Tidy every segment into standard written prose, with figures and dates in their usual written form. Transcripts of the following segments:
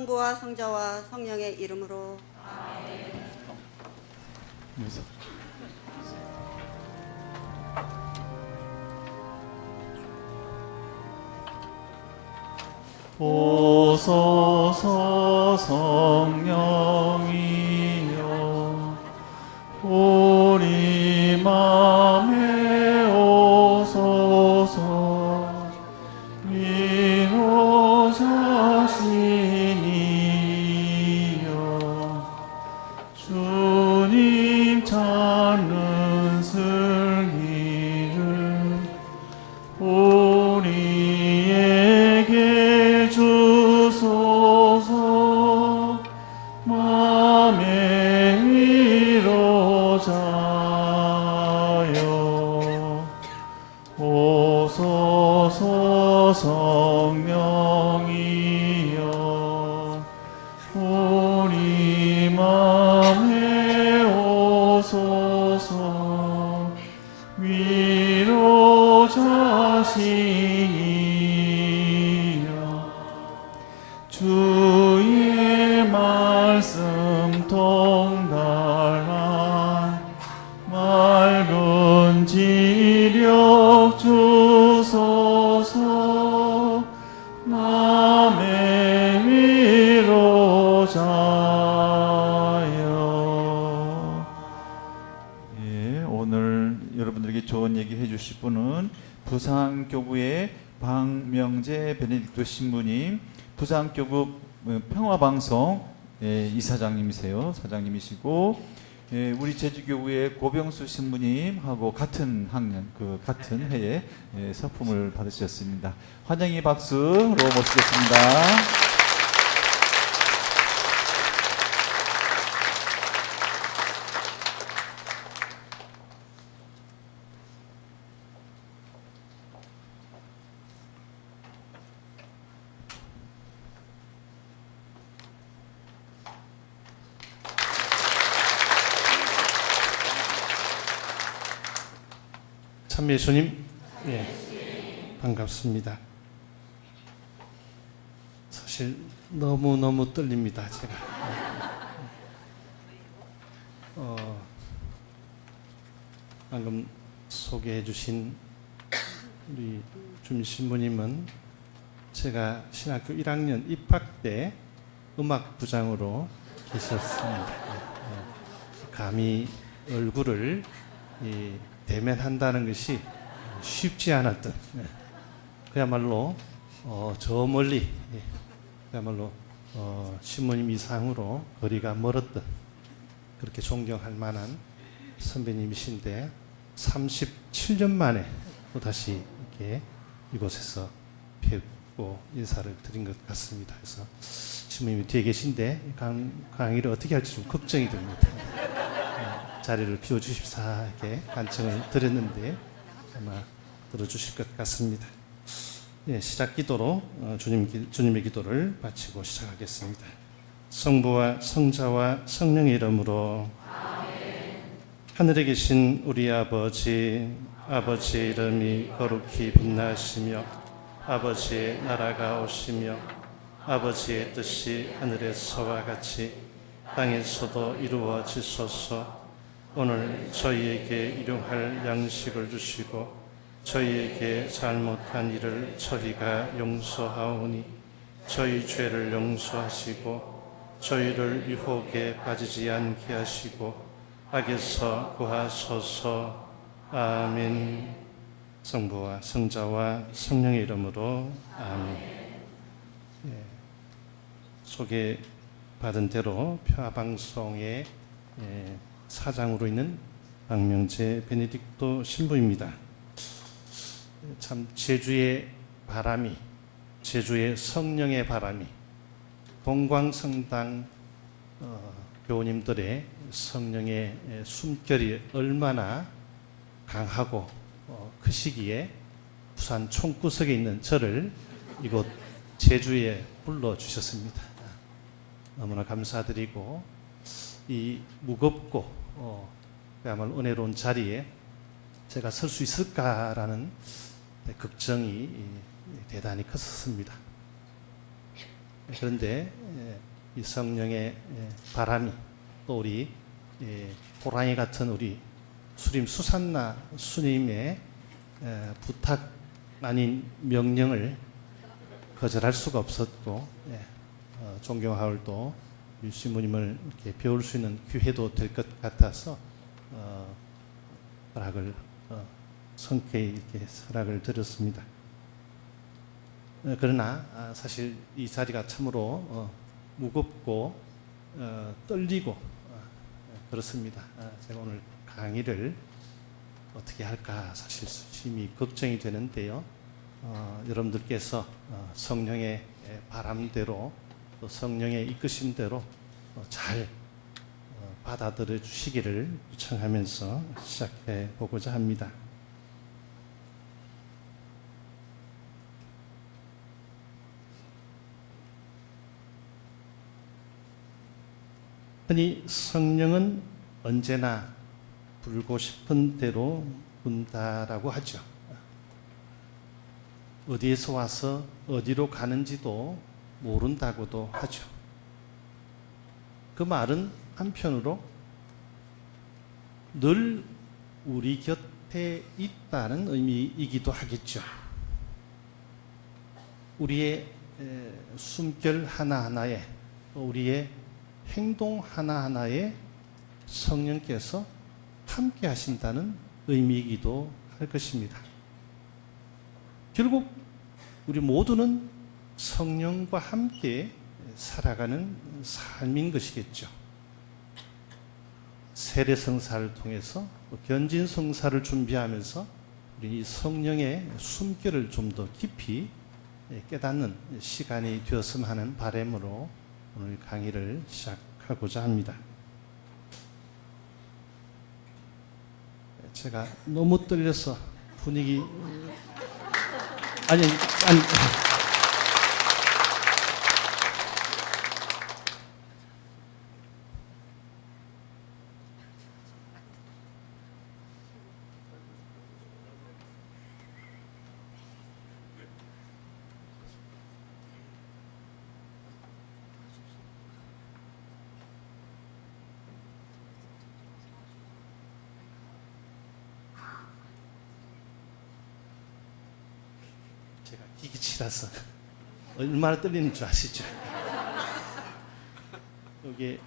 성부와 성자와 성령의 이름으로. 오소서 성령이여 우리 맘에 오소서 위로자시니여 주님 찾는 슬기를 우리에게 주소서. 맘의 위로자여 오소서 성령이여 우리 맘에 오소서. 위로자시니여 주의 말씀 통달한 맑은 지력 주소서. 맘의 위로자여. 예, 오늘 여러분들에게 좋은 얘기 해주실 분은 부산교구의 박명재 베네딕토 신부님, 부산교구 평화방송 이사장님이세요. 사장님이시고, 우리 제주교구의 고병수 신부님하고 같은 학년, 같은 해에 서품을 받으셨습니다. 환영의 박수로 모시겠습니다. 참 예수님, 예, 반갑습니다. 사실 너무 떨립니다, 제가. 방금 소개해주신 우리 주민 신부님은 제가 신학교 1학년 입학 때 음악부장으로 계셨습니다. 감히 얼굴을 대면한다는 것이 쉽지 않았던, 그야말로 저 멀리, 그야말로 신부님 이상으로 거리가 멀었던, 그렇게 존경할 만한 선배님이신데 37년 만에 또다시 이렇게 이곳에서 뵙고 인사를 드린 것 같습니다. 그래서 신부님이 뒤에 계신데 강의를 어떻게 할지 좀 걱정이 됩니다. 자리를 비워주십사 이렇게 간청을 드렸는데 아마 들어주실 것 같습니다. 예, 시작 기도로 주님의 기도를 바치고 시작하겠습니다. 성부와 성자와 성령의 이름으로. 아멘. 하늘에 계신 우리 아버지의 이름이 거룩히 빛나시며 아버지의 나라가 오시며 아버지의 뜻이 하늘에서와 같이 땅에서도 이루어지소서. 오늘 저희에게 일용할 양식을 주시고 저희에게 잘못한 일을 저희가 용서하오니 저희 죄를 용서하시고 저희를 유혹에 빠지지 않게 하시고 악에서 구하소서. 아멘. 성부와 성자와 성령의 이름으로. 아멘. 예, 소개받은 대로 평화방송의 사장으로 있는 박명재 베네딕토 신부입니다. 참 제주의 바람이, 제주의 성령의 바람이, 동광성당 교우님들의 성령의 숨결이 얼마나 강하고 그 시기에 부산 총구석에 있는 저를 이곳 제주에 불러주셨습니다. 너무나 감사드리고 이 무겁고 그야말로 은혜로운 자리에 제가 설 수 있을까라는 걱정이 대단히 컸습니다. 그런데 이 성령의 바람이 또 우리 호랑이 같은 우리 수림 수산나 스님의 부탁 아닌 명령을 거절할 수가 없었고, 존경하올 또 신부님을 이렇게 배울 수 있는 기회도 될 것 같아서 허락을 성쾌히 이렇게 허락을 드렸습니다. 그러나 사실 이 자리가 참으로 무겁고 떨리고 그렇습니다. 제가 오늘 강의를 어떻게 할까 사실 심히 걱정이 되는데요. 여러분들께서 성령의 바람대로 또 성령의 이끄심대로 잘 받아들여 주시기를 요청하면서 시작해 보고자 합니다. 흔히 성령은 언제나 불고 싶은 대로 분다라고 하죠. 어디에서 와서 어디로 가는지도 모른다고도 하죠. 그 말은 한편으로 늘 우리 곁에 있다는 의미이기도 하겠죠. 우리의 숨결 하나하나에, 우리의 행동 하나하나에 성령께서 함께 하신다는 의미이기도 할 것입니다. 결국 우리 모두는 성령과 함께 살아가는 삶인 것이겠죠. 세례성사를 통해서 견진성사를 준비하면서 우리 성령의 숨결을 좀 더 깊이 깨닫는 시간이 되었으면 하는 바람으로 오늘 강의를 시작하고자 합니다. 제가 너무 떨려서 분위기 아니 제가 기기치라서 얼마나 떨리는 줄 아시죠? 여기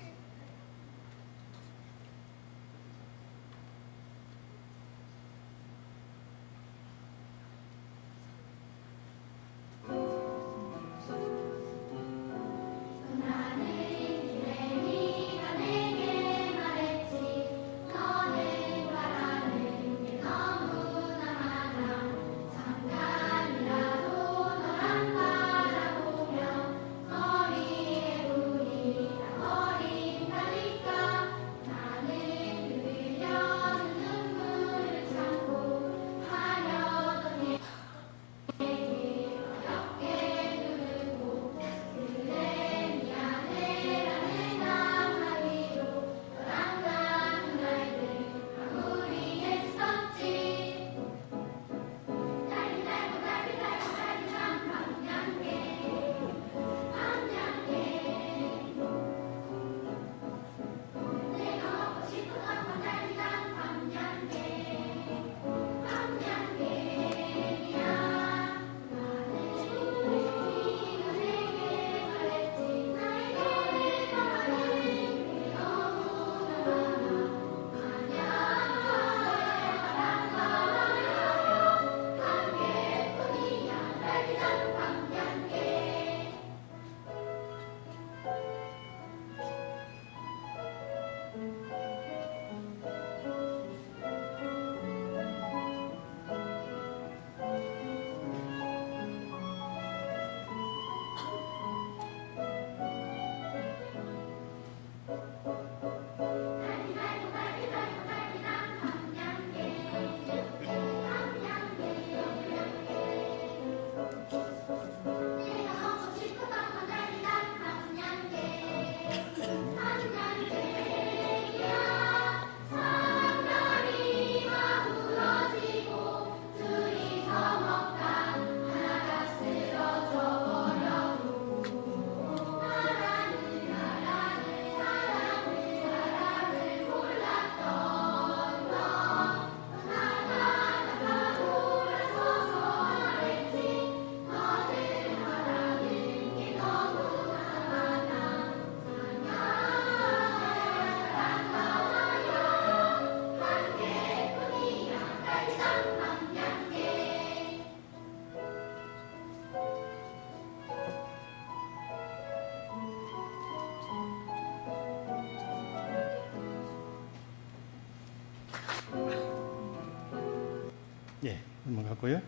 넘어가고요.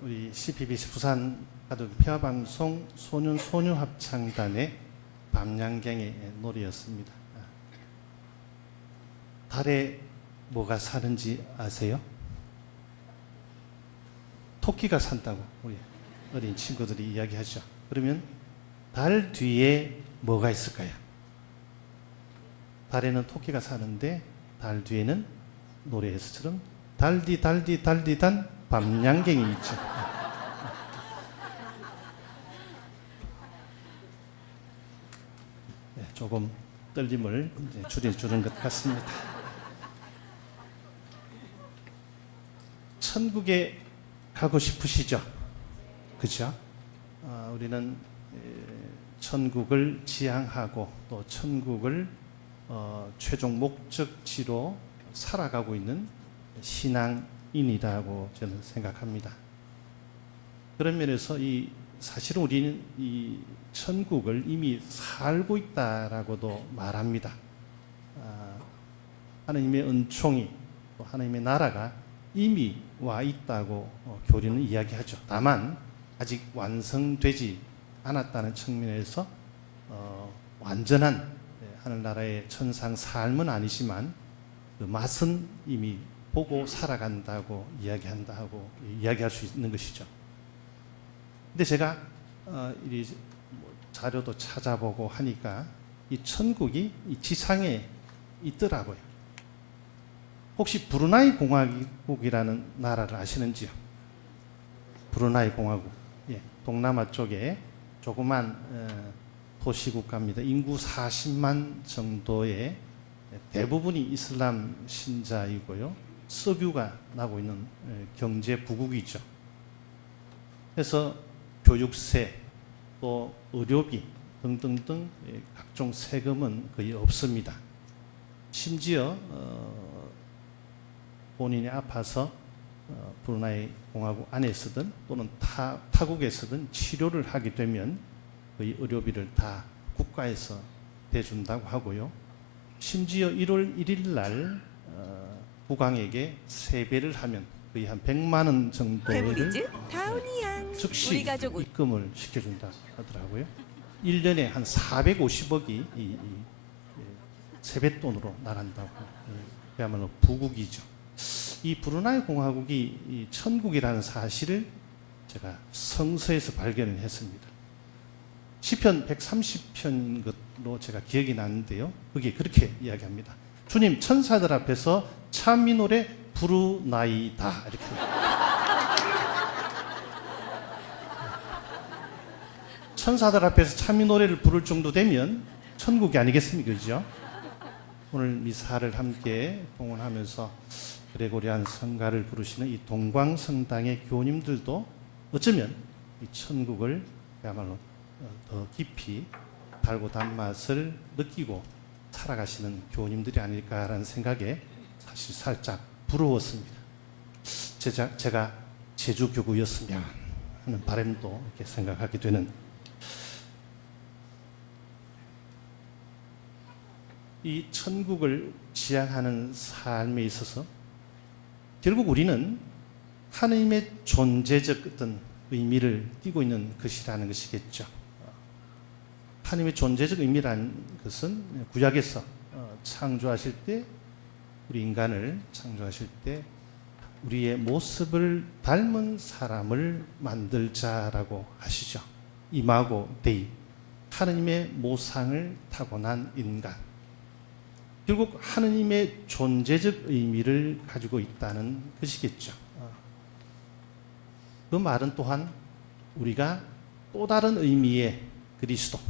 우리 CPBC 부산 가족 평화방송 소년 소녀 합창단의 밤양갱의 노래였습니다. 달에 뭐가 사는지 아세요? 토끼가 산다고 우리 어린 친구들이 이야기하죠. 그러면 달 뒤에 뭐가 있을까요? 달에는 토끼가 사는데 달 뒤에는 노래에서처럼 달디 달디 달디단 밤양갱이 있죠. 네, 조금 떨림을 이제 줄여주는 것 같습니다. 천국에 가고 싶으시죠? 그죠? 우리는 천국을 지향하고 또 천국을 최종 목적지로 살아가고 있는 신앙인이라고 저는 생각합니다. 그런 면에서 사실은 우리는 이 천국을 이미 살고 있다라고도 말합니다. 하나님의 은총이 또 하나님의 나라가 이미 와 있다고 교리는 이야기하죠. 다만 아직 완성되지 않았다는 측면에서 완전한 하늘나라의 천상 삶은 아니지만 그 맛은 이미 보고 살아간다고 이야기할 수 있는 것이죠. 근데 제가 이 자료도 찾아보고 하니까 이 천국이 이 지상에 있더라고요. 혹시 브루나이 공화국이라는 나라를 아시는지요? 브루나이 공화국, 동남아 쪽에 조그만 도시국가입니다. 인구 40만 정도의 대부분이 이슬람 신자이고요. 석유가 나고 있는 경제 부국이죠. 그래서 교육세, 또 의료비 등등등 각종 세금은 거의 없습니다. 심지어 본인이 아파서 브루나이 공화국 안에서든 또는 타국에서든 치료를 하게 되면 거의 의료비를 다 국가에서 대준다고 하고요. 심지어 1월 1일 날 국왕에게 세배를 하면 거의 한 100만 원 정도를 즉시 입금을 시켜준다 하더라고요. 1년에 한 450억이 이 세뱃돈으로 나간다고. 그야말로 부국이죠. 이 브루나이 공화국이 이 천국이라는 사실을 제가 성서에서 발견을 했습니다. 시편 130편 것로 제가 기억이 나는데요. 거기에 그렇게 이야기합니다. 주님, 천사들 앞에서 찬미 노래 부르나이다. 이렇게. 천사들 앞에서 찬미 노래를 부를 정도 되면 천국이 아니겠습니까? 그죠? 오늘 미사를 함께 봉헌하면서 그레고리안 성가를 부르시는 이 동광성당의 교님들도 어쩌면 이 천국을 그야말로 더 깊이 달고 단맛을 느끼고 살아가시는 교님들이 아닐까라는 생각에 사실 살짝 부러웠습니다. 제가 제주교구였으면 하는 바람도 이렇게 생각하게 되는 이 천국을 지향하는 삶에 있어서 결국 우리는 하나님의 존재적 어떤 의미를 띠고 있는 것이라는 것이겠죠. 하나님의 존재적 의미라는 것은 구약에서 창조하실 때 우리 인간을 창조하실 때 우리의 모습을 닮은 사람을 만들자라고 하시죠. 이마고 데이, 하나님의 모상을 타고난 인간. 결국 하나님의 존재적 의미를 가지고 있다는 것이겠죠. 그 말은 또한 우리가 또 다른 의미의 그리스도,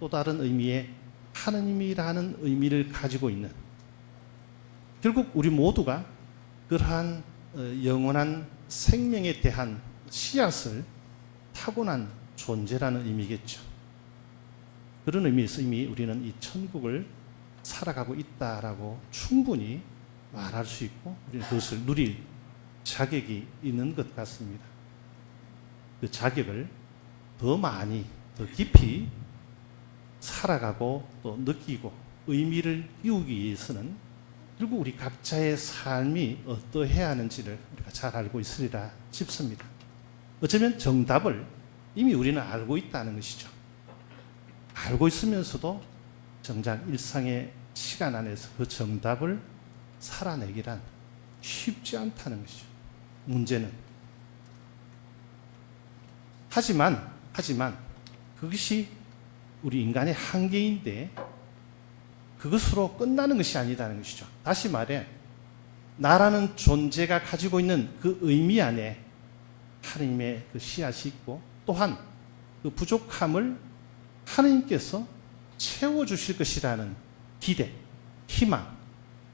또 다른 의미의 하나님이라는 의미를 가지고 있는, 결국 우리 모두가 그러한 영원한 생명에 대한 씨앗을 타고난 존재라는 의미겠죠. 그런 의미에서 이미 우리는 이 천국을 살아가고 있다라고 충분히 말할 수 있고 우리는 그것을 누릴 자격이 있는 것 같습니다. 그 자격을 더 많이, 더 깊이 살아가고 또 느끼고 의미를 띄우기 위해서는 그리고 우리 각자의 삶이 어떠해야 하는지를 우리가 잘 알고 있으리라 싶습니다. 어쩌면 정답을 이미 우리는 알고 있다는 것이죠. 알고 있으면서도 정작 일상의 시간 안에서 그 정답을 살아내기란 쉽지 않다는 것이죠. 문제는. 하지만 그것이 우리 인간의 한계인데 그것으로 끝나는 것이 아니다는 것이죠. 다시 말해 나라는 존재가 가지고 있는 그 의미 안에 하나님의 그 씨앗이 있고 또한 그 부족함을 하나님께서 채워주실 것이라는 기대, 희망,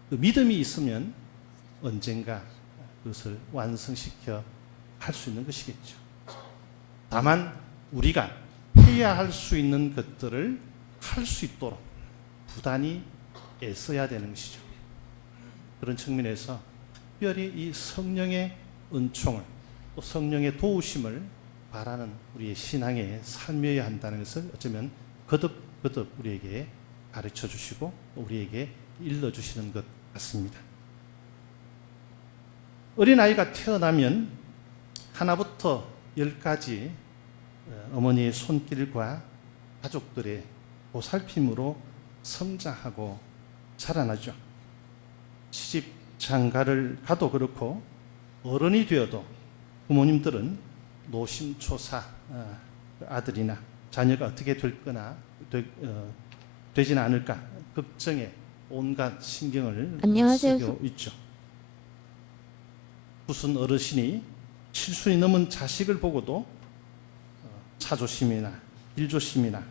그 믿음이 있으면 언젠가 그것을 완성시켜 할 수 있는 것이겠죠. 다만 우리가 해야 할 수 있는 것들을 할 수 있도록 부단히 애써야 되는 것이죠. 그런 측면에서 특별히 이 성령의 은총을 또 성령의 도우심을 바라는 우리의 신앙의 삶이어야 한다는 것을 어쩌면 거듭 우리에게 가르쳐 주시고 우리에게 일러주시는 것 같습니다. 어린아이가 태어나면 하나부터 10까지 어머니의 손길과 가족들의 보살핌으로 성장하고 자라나죠. 시집 장가를 가도 그렇고 어른이 되어도 부모님들은 노심초사 아들이나 자녀가 어떻게 되지는 않을까 걱정에 온갖 신경을 쓰고 있죠. 무슨 어르신이 7순이 넘은 자식을 보고도 차조심이나 일조심이나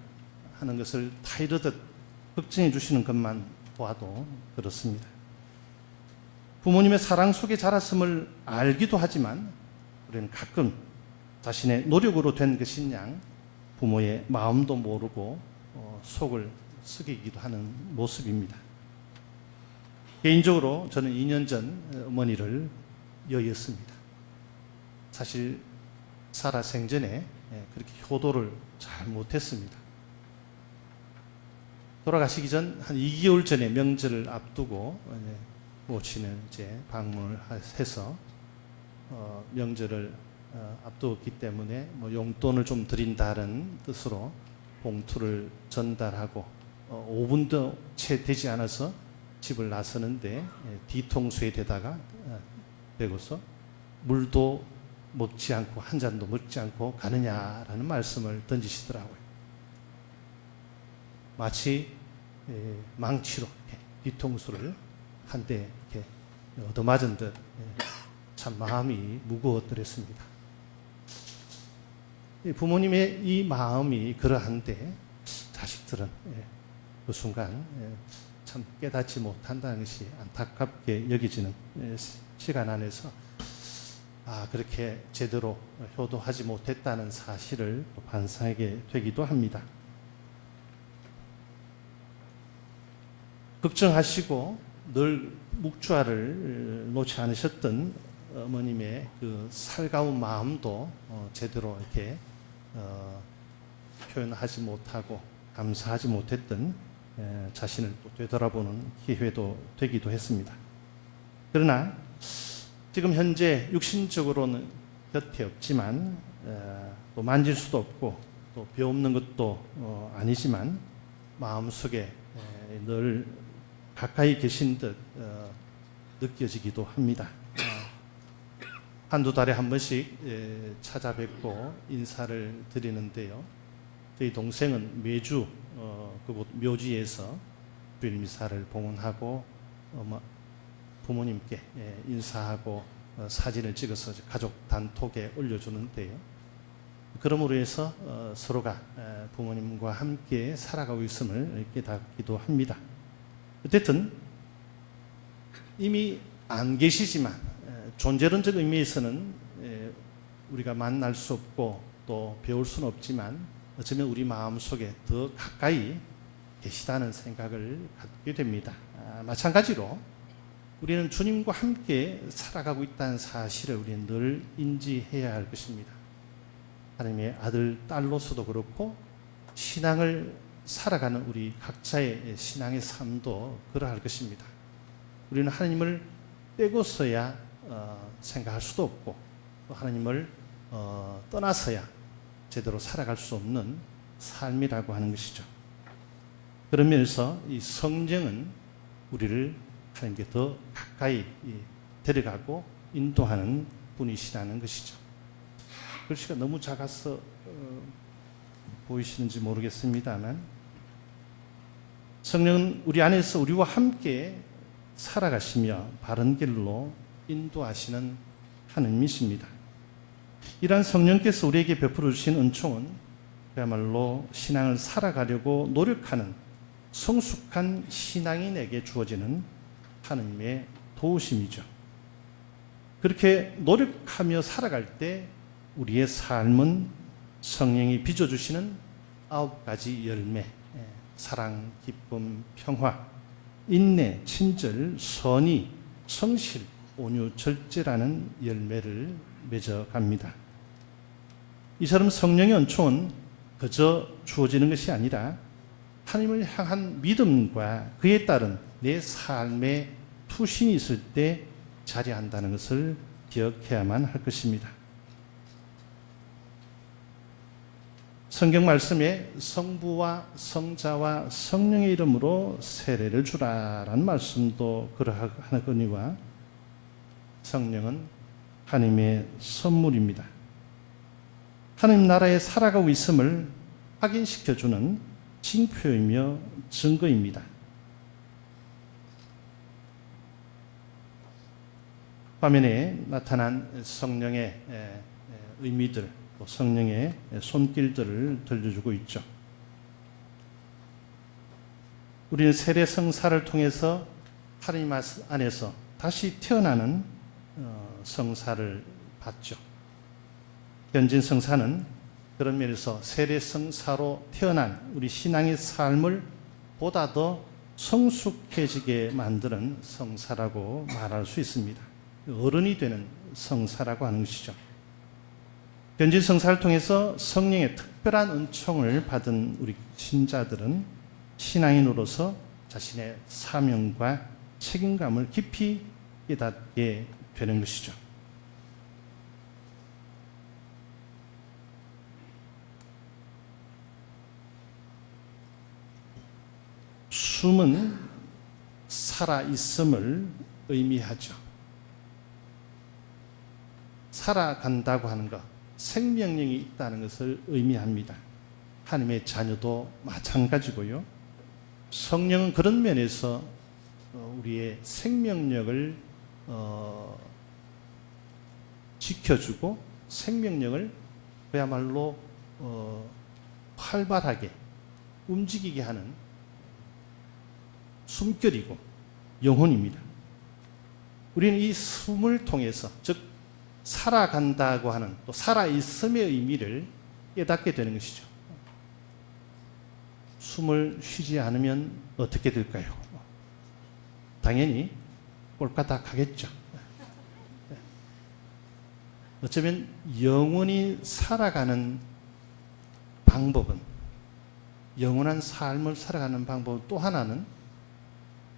하는 것을 다 이르듯 걱정해 주시는 것만 보아도 그렇습니다. 부모님의 사랑 속에 자랐음을 알기도 하지만 우리는 가끔 자신의 노력으로 된 것인 양 부모의 마음도 모르고 속을 썩이기도 하는 모습입니다. 개인적으로 저는 2년 전 어머니를 여의었습니다. 사실 살아 생전에 그렇게 효도를 잘 못했습니다. 돌아가시기 전 한 2개월 전에 명절을 앞두고 모친을 이제 방문을 해서 명절을 앞두었기 때문에 뭐 용돈을 좀 드린다는 뜻으로 봉투를 전달하고 5분도 채 되지 않아서 집을 나서는데 뒤통수에 대다가 대고서 물도 먹지 않고 한 잔도 먹지 않고 가느냐라는 말씀을 던지시더라고요. 마치 망치로 뒤통수를 한 대 이렇게 얻어맞은 듯 참 마음이 무거웠더랬습니다. 부모님의 이 마음이 그러한데 자식들은 그 순간 참 깨닫지 못한다는 것이 안타깝게 여겨지는 시간 안에서 그렇게 제대로 효도하지 못했다는 사실을 반성하게 되기도 합니다. 걱정하시고 늘 묵주알을 놓지 않으셨던 어머님의 그 살가운 마음도 제대로 이렇게 표현하지 못하고 감사하지 못했던 자신을 또 되돌아보는 기회도 되기도 했습니다. 그러나 지금 현재 육신적으로는 곁에 없지만 또 만질 수도 없고 또 배없는 것도 아니지만 마음속에 늘 가까이 계신 듯 느껴지기도 합니다. 한두 달에 한 번씩 찾아뵙고 인사를 드리는데요. 저희 동생은 매주 그곳 묘지에서 주일 미사를 봉헌하고 부모님께 인사하고 사진을 찍어서 가족 단톡에 올려주는데요. 그러므로 해서 서로가 부모님과 함께 살아가고 있음을 깨닫기도 합니다. 어쨌든 이미 안 계시지만 존재론적 의미에서는 우리가 만날 수 없고 또 배울 수는 없지만 어쩌면 우리 마음속에 더 가까이 계시다는 생각을 갖게 됩니다. 마찬가지로 우리는 주님과 함께 살아가고 있다는 사실을 우리는 늘 인지해야 할 것입니다. 하나님의 아들, 딸로서도 그렇고 신앙을 살아가는 우리 각자의 신앙의 삶도 그러할 것입니다. 우리는 하나님을 떼고서야 생각할 수도 없고 또 하나님을 떠나서야 제대로 살아갈 수 없는 삶이라고 하는 것이죠. 그런 면에서 이 성령은 우리를 하나님께 더 가까이 데려가고 인도하는 분이시라는 것이죠. 글씨가 너무 작아서 보이시는지 모르겠습니다만 성령은 우리 안에서 우리와 함께 살아가시며 바른 길로 인도하시는 하나님이십니다. 이러한 성령께서 우리에게 베풀어 주신 은총은 그야말로 신앙을 살아가려고 노력하는 성숙한 신앙인에게 주어지는 하나님의 도우심이죠. 그렇게 노력하며 살아갈 때 우리의 삶은 성령이 빚어주시는 9가지 열매, 사랑, 기쁨, 평화, 인내, 친절, 선의, 성실, 온유, 절제라는 열매를 맺어갑니다. 이처럼 성령의 은총은 그저 주어지는 것이 아니라 하나님을 향한 믿음과 그에 따른 내 삶의 투신이 있을 때 자리한다는 것을 기억해야만 할 것입니다. 성경 말씀에 성부와 성자와 성령의 이름으로 세례를 주라라는 말씀도 그러하거니와 성령은 하나님의 선물입니다. 하나님 나라에 살아가고 있음을 확인시켜주는 징표이며 증거입니다. 화면에 나타난 성령의 의미들, 성령의 손길들을 들려주고 있죠. 우리는 세례 성사를 통해서 하나님 안에서 다시 태어나는 성사를 받죠. 현진 성사는 그런 면에서 세례 성사로 태어난 우리 신앙의 삶을 보다 더 성숙해지게 만드는 성사라고 말할 수 있습니다. 어른이 되는 성사라고 하는 것이죠. 현진 성사를 통해서 성령의 특별한 은총을 받은 우리 신자들은 신앙인으로서 자신의 사명과 책임감을 깊이 깨닫게 되는 것이죠. 숨은 살아있음을 의미하죠. 살아간다고 하는 것, 생명력이 있다는 것을 의미합니다. 하나님의 자녀도 마찬가지고요. 성령은 그런 면에서 우리의 생명력을 지켜주고 생명력을 그야말로 활발하게 움직이게 하는 숨결이고 영혼입니다. 우리는 이 숨을 통해서, 즉 살아간다고 하는 또 살아있음의 의미를 깨닫게 되는 것이죠. 숨을 쉬지 않으면 어떻게 될까요? 당연히 꼴까닥하겠죠. 어쩌면 영원히 살아가는 방법은, 영원한 삶을 살아가는 방법 또 하나는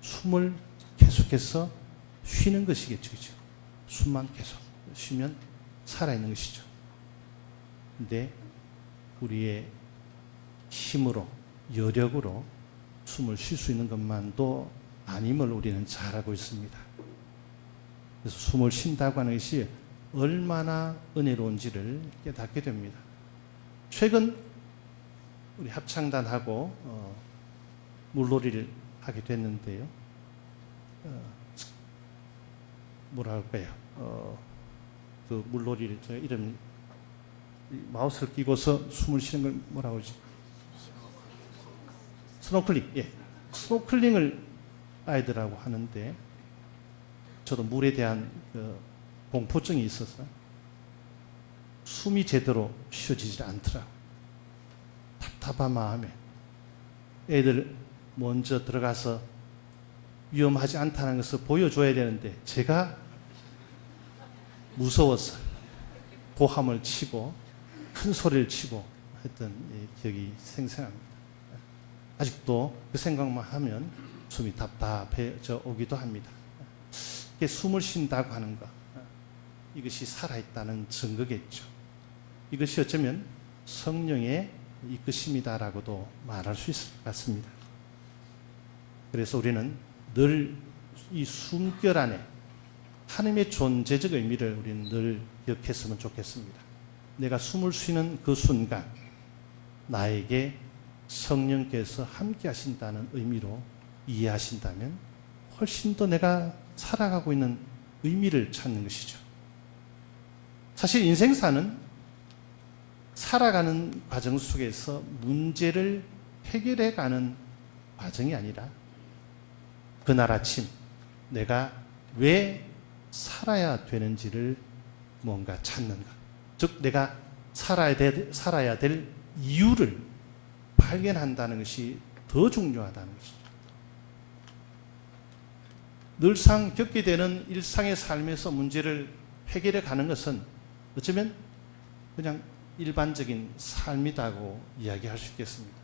숨을 계속해서 쉬는 것이겠죠. 그렇죠? 숨만 계속 쉬면 살아있는 것이죠. 근데 우리의 힘으로, 여력으로 숨을 쉴 수 있는 것만도 아님을 우리는 잘 알고 있습니다. 그래서 숨을 쉰다고 하는 것이 얼마나 은혜로운지를 깨닫게 됩니다. 최근 우리 합창단하고 물놀이를 하게 됐는데요. 뭐라 할까요? 그 물놀이를 저 이름 마우스를 끼고서 숨을 쉬는 걸 뭐라고 하지? 스노클링. 예, 스노클링을 아이들하고 하는데 저도 물에 대한 그 공포증이 있어서 숨이 제대로 쉬어지지 않더라고. 답답한 마음에 애들 먼저 들어가서 위험하지 않다는 것을 보여줘야 되는데 제가 무서워서 고함을 치고 큰 소리를 치고 했던 기억이 생생합니다. 아직도 그 생각만 하면 숨이 답답해져 오기도 합니다. 이렇게 숨을 쉰다고 하는 것, 이것이 살아있다는 증거겠죠. 이것이 어쩌면 성령의 이끄심이다라고도 말할 수 있을 것 같습니다. 그래서 우리는 늘 이 숨결 안에 하나님의 존재적 의미를 우리는 늘 기억했으면 좋겠습니다. 내가 숨을 쉬는 그 순간 나에게 성령께서 함께 하신다는 의미로 이해하신다면 훨씬 더 내가 살아가고 있는 의미를 찾는 것이죠. 사실 인생사는 살아가는 과정 속에서 문제를 해결해가는 과정이 아니라 그날 아침 내가 왜 살아야 되는지를 뭔가 찾는가. 즉 내가 살아야 될 이유를 발견한다는 것이 더 중요하다는 것이죠. 늘상 겪게 되는 일상의 삶에서 문제를 해결해 가는 것은 어쩌면 그냥 일반적인 삶이라고 이야기할 수 있겠습니다.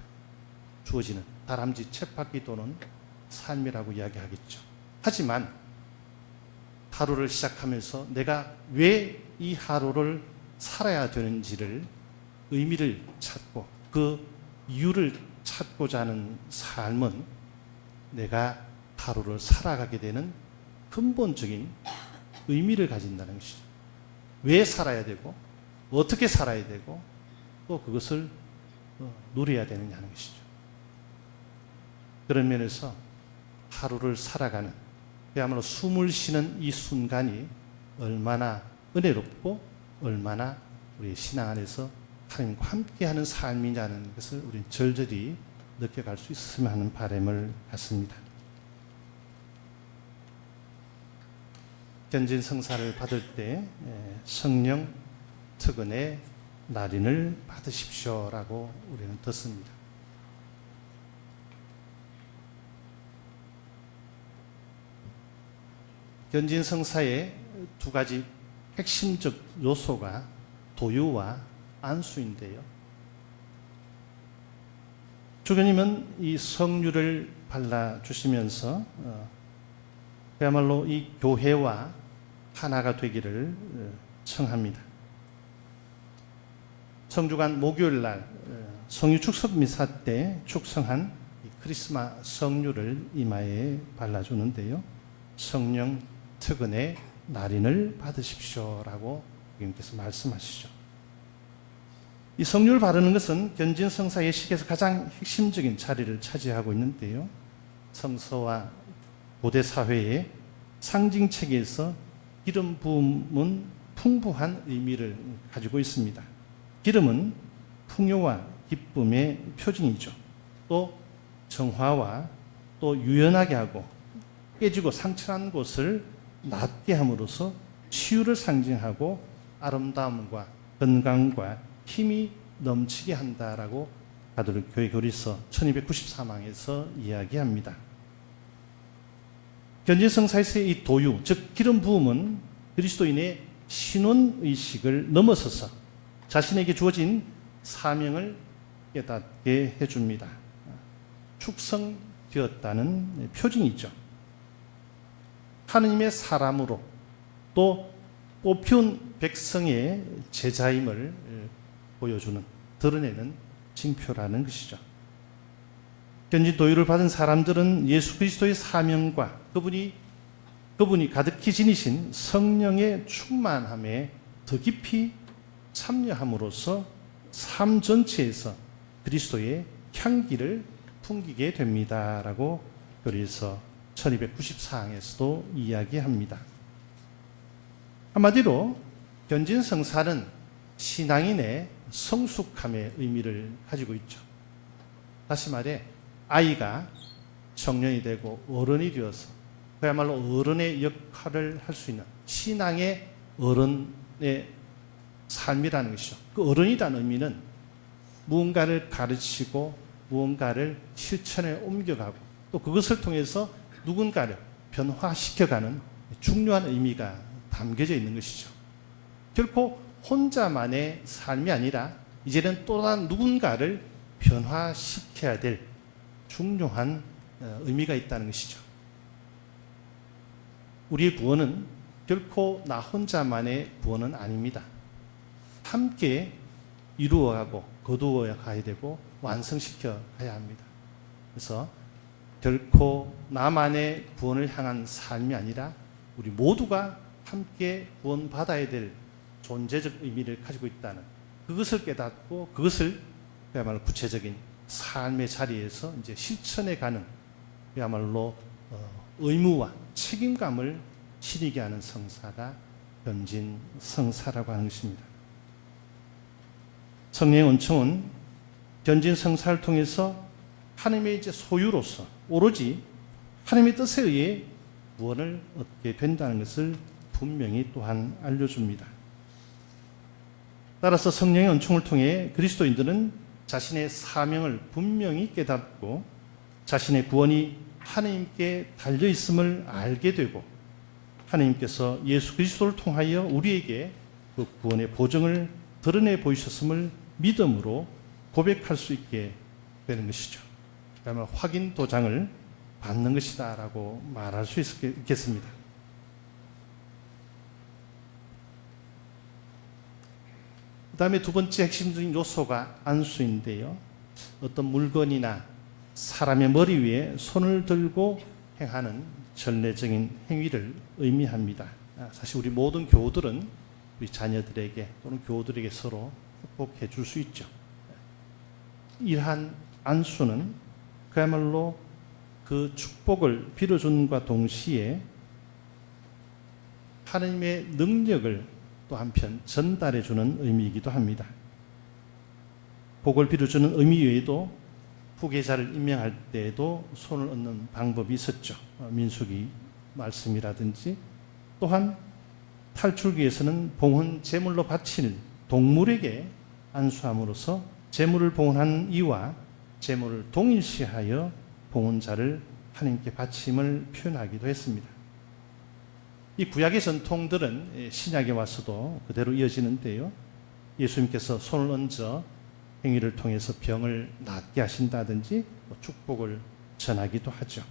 주어지는 다람쥐 쳇바퀴 도는 삶이라고 이야기하겠죠. 하지만 하루를 시작하면서 내가 왜 이 하루를 살아야 되는지를 의미를 찾고 그 이유를 찾고자 하는 삶은 내가 하루를 살아가게 되는 근본적인 의미를 가진다는 것이죠. 왜 살아야 되고 어떻게 살아야 되고 또 그것을 누려야 되느냐는 것이죠. 그런 면에서 하루를 살아가는 그야말로 숨을 쉬는 이 순간이 얼마나 은혜롭고 얼마나 우리 신앙 안에서 하나님과 함께하는 삶이냐는 것을 우리는 절절히 느껴갈 수 있었으면 하는 바람을 갖습니다. 견진 성사를 받을 때 성령 특은의 날인을 받으십시오라고 우리는 듣습니다. 견진 성사의 두 가지 핵심적 요소가 도유와 안수인데요. 주교님은 이 성유를 발라주시면서 그야말로 이 교회와 하나가 되기를 청합니다. 성주간 목요일 날 성유 축석 미사 때 축성한 크리스마 성유를 이마에 발라주는데요. 성령 특은의 날인을 받으십시오라고 주님께서 말씀하시죠. 이 성유를 바르는 것은 견진 성사의 식에서 가장 핵심적인 자리를 차지하고 있는데요. 성서와 고대 사회의 상징 체계에서 기름 부음은 풍부한 의미를 가지고 있습니다. 기름은 풍요와 기쁨의 표징이죠. 또 정화와 또 유연하게 하고 깨지고 상처난 곳을 낫게 함으로써 치유를 상징하고 아름다움과 건강과 힘이 넘치게 한다라고 가톨릭 교회 교리서 1294망에서 이야기합니다. 견진 성사에서의 이 도유, 즉 기름 부음은 그리스도인의 신원 의식을 넘어서서 자신에게 주어진 사명을 깨닫게 해줍니다. 축성되었다는 표징이죠. 하느님의 사람으로 또 뽑힌 백성의 제자임을 보여주는, 드러내는 징표라는 것이죠. 견진 도유를 받은 사람들은 예수 그리스도의 사명과 그분이 가득히 지니신 성령의 충만함에 더 깊이 참여함으로써 삶 전체에서 그리스도의 향기를 풍기게 됩니다라고 교리서 1294항에서도 이야기합니다. 한마디로 견진 성사는 신앙인의 성숙함의 의미를 가지고 있죠. 다시 말해 아이가 청년이 되고 어른이 되어서 그야말로 어른의 역할을 할 수 있는 신앙의 어른의 삶이라는 것이죠. 그 어른이라는 의미는 무언가를 가르치고 무언가를 실천에 옮겨가고 또 그것을 통해서 누군가를 변화시켜가는 중요한 의미가 담겨져 있는 것이죠. 결코 혼자만의 삶이 아니라 이제는 또 다른 누군가를 변화시켜야 될 중요한 의미가 있다는 것이죠. 우리의 구원은 결코 나 혼자만의 구원은 아닙니다. 함께 이루어가고 거두어 가야 되고 완성시켜 가야 합니다. 그래서 결코 나만의 구원을 향한 삶이 아니라 우리 모두가 함께 구원받아야 될 존재적 의미를 가지고 있다는 그것을 깨닫고 그것을 그야말로 구체적인 삶의 자리에서 이제 실천해 가는 그야말로 의무와 책임감을 지니게 하는 성사가 견진 성사라고 하는 것입니다. 성령의 은총은 견진 성사를 통해서 하나님의 이제 소유로서 오로지 하나님의 뜻에 의해 구원을 얻게 된다는 것을 분명히 또한 알려줍니다. 따라서 성령의 은총을 통해 그리스도인들은 자신의 사명을 분명히 깨닫고 자신의 구원이 하나님께 달려 있음을 알게 되고 하나님께서 예수 그리스도를 통하여 우리에게 그 구원의 보증을 드러내 보이셨음을 믿음으로 고백할 수 있게 되는 것이죠. 그러면 확인 도장을 받는 것이다라고 말할 수 있겠습니다. 그 다음에 두 번째 핵심적인 요소가 안수인데요. 어떤 물건이나 사람의 머리 위에 손을 들고 행하는 전례적인 행위를 의미합니다. 사실 우리 모든 교우들은 우리 자녀들에게 또는 교우들에게 서로 축복해 줄 수 있죠. 이러한 안수는 그야말로 그 축복을 빌어준과 동시에 하나님의 능력을 또 한편 전달해 주는 의미이기도 합니다. 복을 빌어주는 의미 외에도 후계자를 임명할 때에도 손을 얹는 방법이 있었죠. 민수기 말씀이라든지 또한 탈출기에서는 봉헌 제물로 바치는 동물에게 안수함으로써 제물을 봉헌한 이와 제물을 동일시하여 봉헌자를 하나님께 바침을 표현하기도 했습니다. 이 구약의 전통들은 신약에 와서도 그대로 이어지는데요. 예수님께서 손을 얹어 행위를 통해서 병을 낫게 하신다든지 축복을 전하기도 하죠.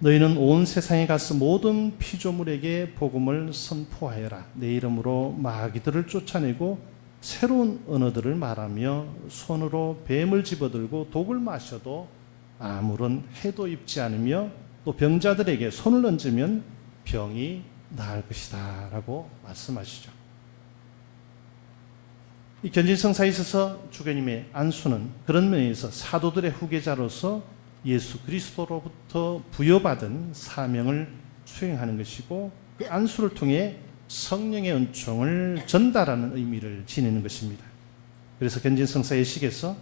너희는 온 세상에 가서 모든 피조물에게 복음을 선포하여라. 내 이름으로 마귀들을 쫓아내고 새로운 언어들을 말하며 손으로 뱀을 집어들고 독을 마셔도 아무런 해도 입지 않으며 또 병자들에게 손을 얹으면 병이 나을 것이다 라고 말씀하시죠. 이 견진성사에 있어서 주교님의 안수는 그런 면에서 사도들의 후계자로서 예수 그리스도로부터 부여받은 사명을 수행하는 것이고 그 안수를 통해 성령의 은총을 전달하는 의미를 지니는 것입니다. 그래서 견진성사 예식에서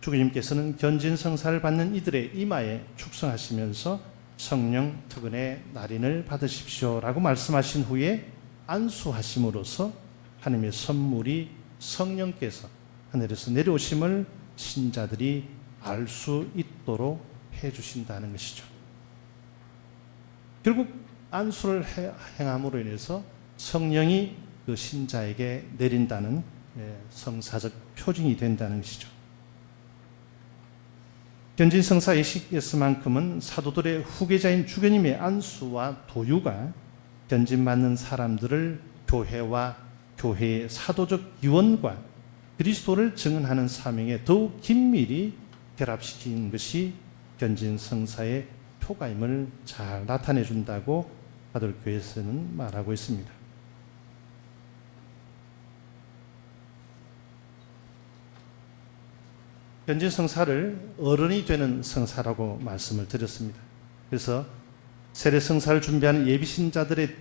주교님께서는 견진성사를 받는 이들의 이마에 축성하시면서 성령 특은의 날인을 받으십시오라고 말씀하신 후에 안수하심으로써 하나님의 선물이 성령께서 하늘에서 내려오심을 신자들이 알 수 있도록 해주신다는 것이죠. 결국 안수를 행함으로 인해서 성령이 그 신자에게 내린다는 성사적 표징이 된다는 것이죠. 견진성사 예식에서만큼은 사도들의 후계자인 주교님의 안수와 도유가 견진받는 사람들을 교회와 교회의 사도적 기원과 그리스도를 증언하는 사명에 더욱 긴밀히 결합시키는 것이 견진성사의 표가임을 잘 나타내 준다고 가톨교회에서는 말하고 있습니다. 견진성사를 어른이 되는 성사라고 말씀을 드렸습니다. 그래서 세례성사를 준비하는 예비신자들의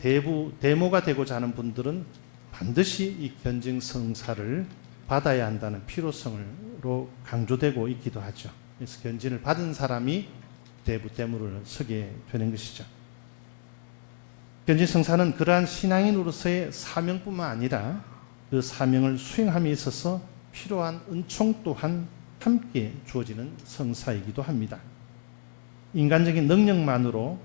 대모가 되고자 하는 분들은 반드시 이 견진성사를 받아야 한다는 필요성으로 강조되고 있기도 하죠. 그래서 견진을 받은 사람이 대부대물을 서게 되는 것이죠. 견진성사는 그러한 신앙인으로서의 사명뿐만 아니라 그 사명을 수행함에 있어서 필요한 은총 또한 함께 주어지는 성사이기도 합니다. 인간적인 능력만으로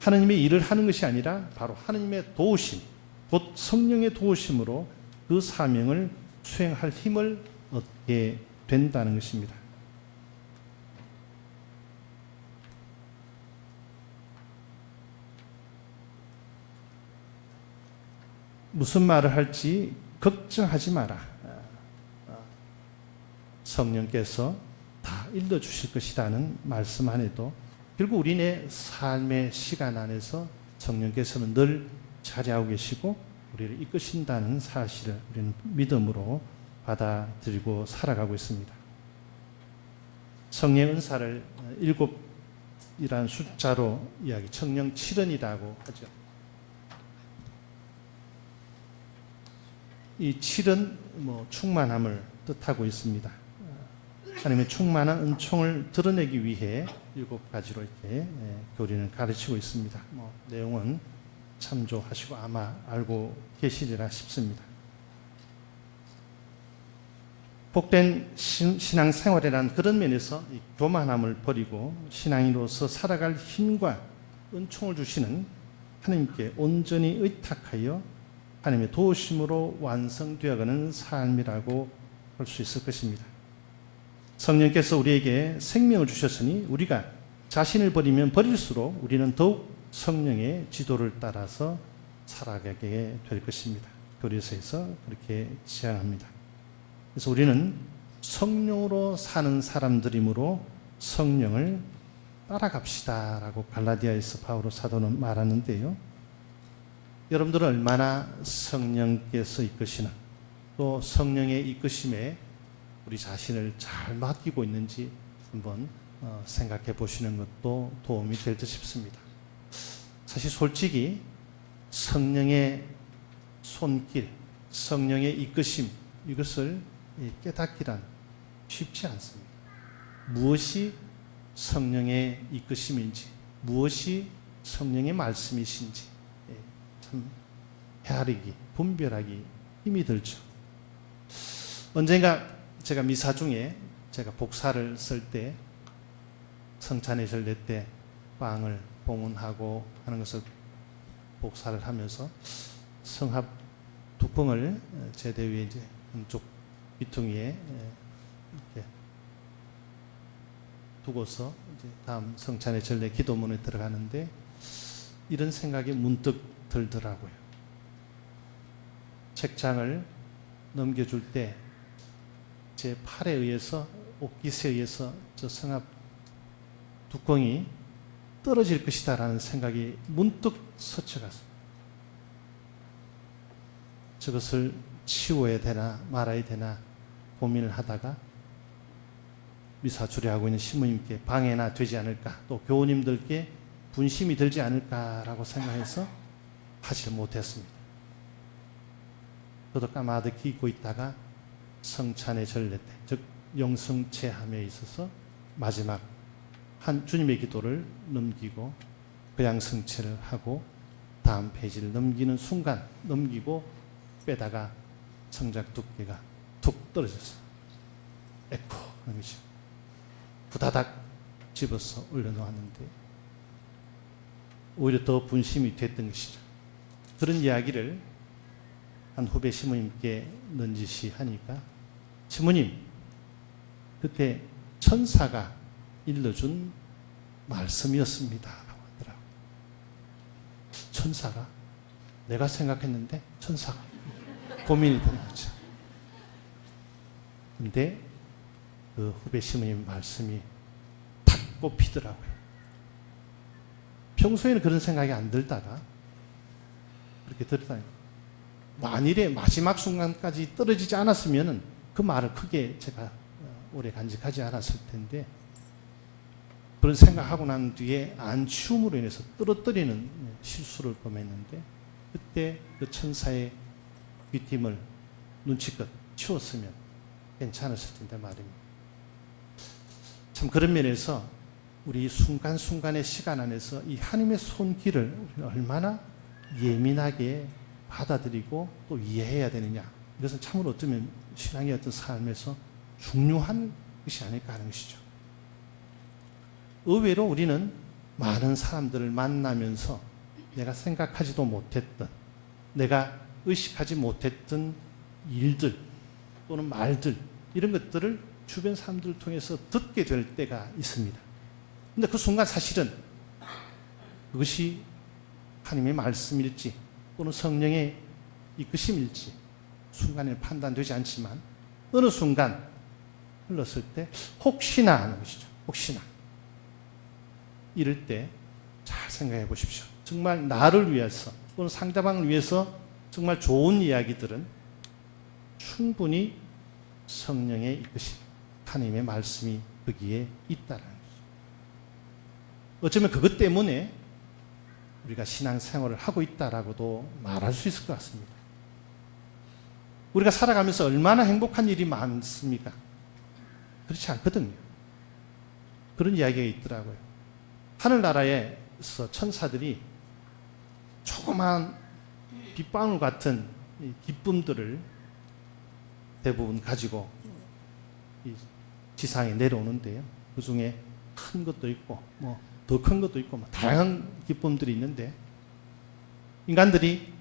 하나님의 일을 하는 것이 아니라 바로 하나님의 도우심, 곧 성령의 도우심으로 그 사명을 수행할 힘을 얻게 된다는 것입니다. 무슨 말을 할지 걱정하지 마라. 성령께서 다 일러주실 것이라는 말씀 안에도 결국 우리의 삶의 시간 안에서 성령께서는 늘 자리하고 계시고 우리를 이끄신다는 사실을 우리는 믿음으로 받아들이고 살아가고 있습니다. 성령 은사를 7이라는 숫자로 이야기, 청령 7은이라고 하죠. 이 7은 충만함을 뜻하고 있습니다. 하나님의 충만한 은총을 드러내기 위해 7가지로 이렇게 교리는 가르치고 있습니다. 내용은 참조하시고 아마 알고 계시리라 싶습니다. 복된 신앙생활이라는 그런 면에서 이 교만함을 버리고 신앙인으로서 살아갈 힘과 은총을 주시는 하나님께 온전히 의탁하여 하나님의 도우심으로 완성되어가는 삶이라고 할 수 있을 것입니다. 성령께서 우리에게 생명을 주셨으니 우리가 자신을 버리면 버릴수록 우리는 더욱 성령의 지도를 따라서 살아가게 될 것입니다. 교리서에서 그렇게 지향합니다. 그래서 우리는 성령으로 사는 사람들이므로 성령을 따라갑시다라고 갈라디아에서 바오로 사도는 말하는데요. 여러분들은 얼마나 성령께서 이끄시나 또 성령의 이끄심에 우리 자신을 잘 맡기고 있는지 한번 생각해 보시는 것도 도움이 될 듯 싶습니다. 사실 솔직히 성령의 손길, 성령의 이끄심 이것을 깨닫기란 쉽지 않습니다. 무엇이 성령의 이끄심인지, 무엇이 성령의 말씀이신지 참 헤아리기, 분별하기 힘이 들죠. 언젠가 제가 미사 중에 제가 복사를 쓸 때 성찬의 전례 때 빵을 봉헌하고 하는 것을 복사를 하면서 성합 뚜껑을 제대 위에 이제 한쪽 비퉁이에 이렇게 두고서 이제 다음 성찬의 전례 기도문에 들어가는데 이런 생각이 문득 들더라고요. 책장을 넘겨줄 때 제 팔에 의해서 옷깃에 의해서 저 성합 뚜껑이 떨어질 것이다라는 생각이 문득 스쳐갔어요. 저것을 치워야 되나 말아야 되나 고민을 하다가 미사 주례하고 있는 신부님께 방해나 되지 않을까 또 교우님들께 분심이 들지 않을까라고 생각해서 하지 못했습니다. 저도 까마득히 잊고 있다가 성찬의 전례 때, 즉 영성체함에 있어서 마지막 한 주님의 기도를 넘기고 거양성체를 하고 다음 페이지를 넘기는 순간 넘기고 빼다가 성작 두께가 툭 떨어졌어요. 에코 하는 것이 부다닥 집어서 올려놓았는데 오히려 더 분심이 됐던 것이죠. 그런 이야기를 한 후배 시모님께 넌지시 하니까 시모님 그때 천사가 일러준 말씀이었습니다 라고 하더라고요. 천사가? 내가 생각했는데 천사가 고민이 되는 거죠. 근데 그 후배 시모님 말씀이 탁 꼽히더라고요. 평소에는 그런 생각이 안 들다가 그렇게 들었다니 만일에 마지막 순간까지 떨어지지 않았으면 그 말을 크게 제가 오래 간직하지 않았을 텐데 그런 생각하고 난 뒤에 안치움으로 인해서 떨어뜨리는 실수를 범했는데 그때 그 천사의 귀띔을 눈치껏 치웠으면 괜찮았을 텐데 말입니다. 참 그런 면에서 우리 순간순간의 시간 안에서 이 하나님의 손길을 얼마나 예민하게 받아들이고 또 이해해야 되느냐. 이것은 참으로 어쩌면 신앙의 어떤 삶에서 중요한 것이 아닐까 하는 것이죠. 의외로 우리는 많은 사람들을 만나면서 내가 생각하지도 못했던, 내가 의식하지 못했던 일들 또는 말들 이런 것들을 주변 사람들을 통해서 듣게 될 때가 있습니다. 근데 그 순간 사실은 그것이 하나님의 말씀일지 또는 성령의 이끄심일지 순간에 판단되지 않지만 어느 순간 흘렀을 때 혹시나 하는 것이죠. 혹시나. 이럴 때 잘 생각해 보십시오. 정말 나를 위해서 또는 상대방을 위해서 정말 좋은 이야기들은 충분히 성령의 이끄심, 하나님의 말씀이 거기에 있다는 거죠. 어쩌면 그것 때문에 우리가 신앙생활을 하고 있다라고도 말할 수 있을 것 같습니다. 우리가 살아가면서 얼마나 행복한 일이 많습니까? 그렇지 않거든요. 그런 이야기가 있더라고요. 하늘나라에서 천사들이 조그만 빗방울 같은 이 기쁨들을 대부분 가지고 이 지상에 내려오는데요. 그 중에 큰 것도 있고 뭐 더 큰 것도 있고 뭐 다양한 기쁨들이 있는데 인간들이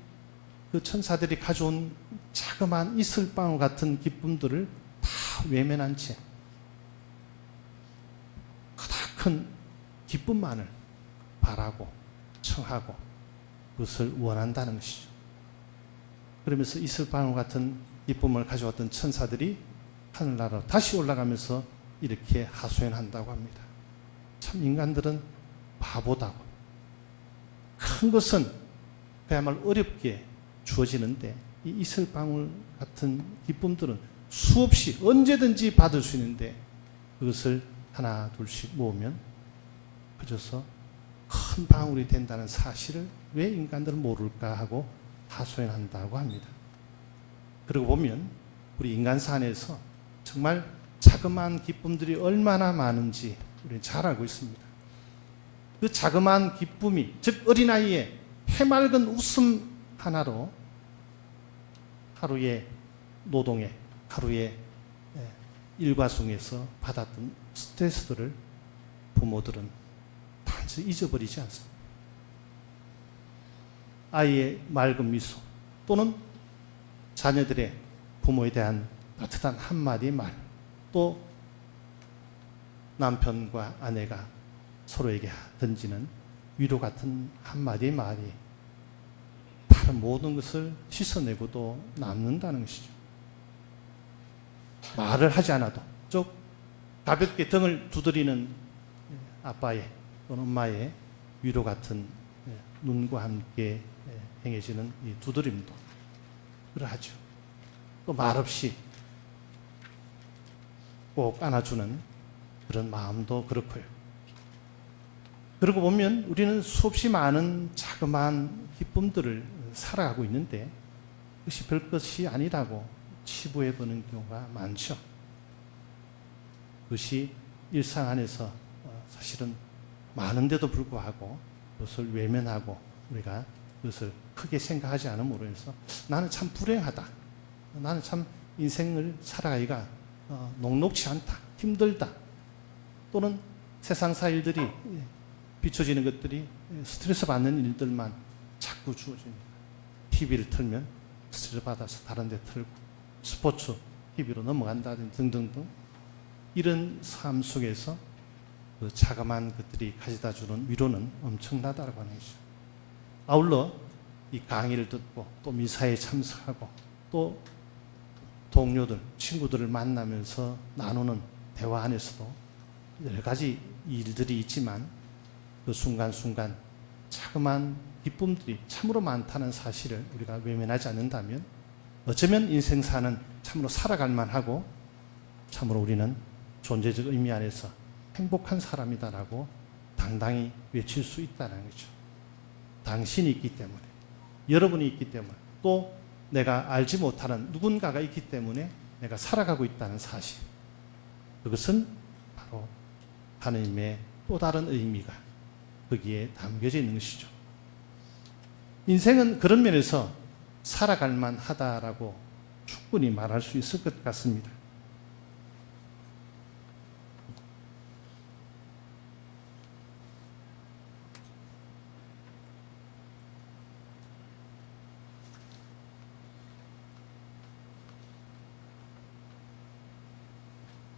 그 천사들이 가져온 자그마한 이슬방울 같은 기쁨들을 다 외면한 채 그다 큰 기쁨만을 바라고 청하고 그것을 원한다는 것이죠. 그러면서 이슬방울 같은 기쁨을 가져왔던 천사들이 하늘나라로 다시 올라가면서 이렇게 하소연한다고 합니다. 참 인간들은 바보다고. 큰 것은 그야말로 어렵게 주어지는데 이 이슬방울 같은 기쁨들은 수없이 언제든지 받을 수 있는데 그것을 하나 둘씩 모으면 그저서 큰 방울이 된다는 사실을 왜 인간들은 모를까 하고 하소연한다고 합니다. 그러고 보면 우리 인간사 안에서 정말 자그마한 기쁨들이 얼마나 많은지 우리는 잘 알고 있습니다. 그 자그마한 기쁨이, 즉 어린아이의 해맑은 웃음 하나로 하루의 노동에, 하루의 일과송에서 받았던 스트레스들을 부모들은 단지 잊어버리지 않습니다. 아이의 맑은 미소 또는 자녀들의 부모에 대한 따뜻한 한마디 말, 또 남편과 아내가 서로에게 던지는 위로 같은 한마디 말이 다른 모든 것을 씻어내고도 남는다는 것이죠. 말을 하지 않아도 쭉 가볍게 등을 두드리는 아빠의 또는 엄마의 위로 같은 눈과 함께 행해지는 이 두드림도 그러하죠. 또 말없이 꼭 안아주는 그런 마음도 그렇고요. 그러고 보면 우리는 수없이 많은 자그마한 기쁨들을 살아가고 있는데 그것이 별것이 아니라고 치부해보는 경우가 많죠. 그것이 일상 안에서 사실은 많은데도 불구하고 그것을 외면하고 우리가 그것을 크게 생각하지 않음으로 해서 나는 참 불행하다. 나는 참 인생을 살아가기가 녹록지 않다. 힘들다. 또는 세상사 일들이 비춰지는 것들이 스트레스 받는 일들만 자꾸 주어집니다. TV를 틀면 스트레스 받아서 다른 데 틀고 스포츠 TV로 넘어간다든지 등등등 이런 삶 속에서 그 자그마한 것들이 가져다 주는 위로는 엄청나다고 하는 것이죠. 아울러 이 강의를 듣고 또 미사에 참석하고 또 동료들, 친구들을 만나면서 나누는 대화 안에서도 여러 가지 일들이 있지만 그 순간순간 자그마한 기쁨들이 참으로 많다는 사실을 우리가 외면하지 않는다면 어쩌면 인생사는 참으로 살아갈 만하고 참으로 우리는 존재적 의미 안에서 행복한 사람이다라고 당당히 외칠 수 있다는 거죠. 당신이 있기 때문에, 여러분이 있기 때문에, 또 내가 알지 못하는 누군가가 있기 때문에 내가 살아가고 있다는 사실. 그것은 바로 하나님의 또 다른 의미가 거기에 담겨져 있는 것이죠. 인생은 그런 면에서 살아갈 만하다라고 충분히 말할 수 있을 것 같습니다.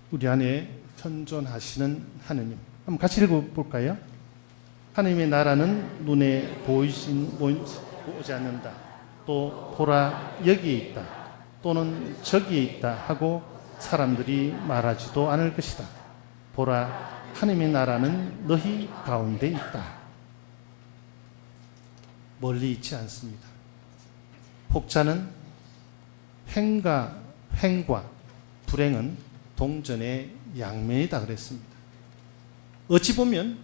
우리 안에 현존하시는 하느님. 한번 같이 읽어볼까요? 하느님의 나라는 눈에 보이지 않는다. 또 보라 여기에 있다 또는 저기에 있다 하고 사람들이 말하지도 않을 것이다. 보라 하나님의 나라는 너희 가운데 있다. 멀리 있지 않습니다. 혹자는 행과 불행은 동전의 양면이다 그랬습니다. 어찌 보면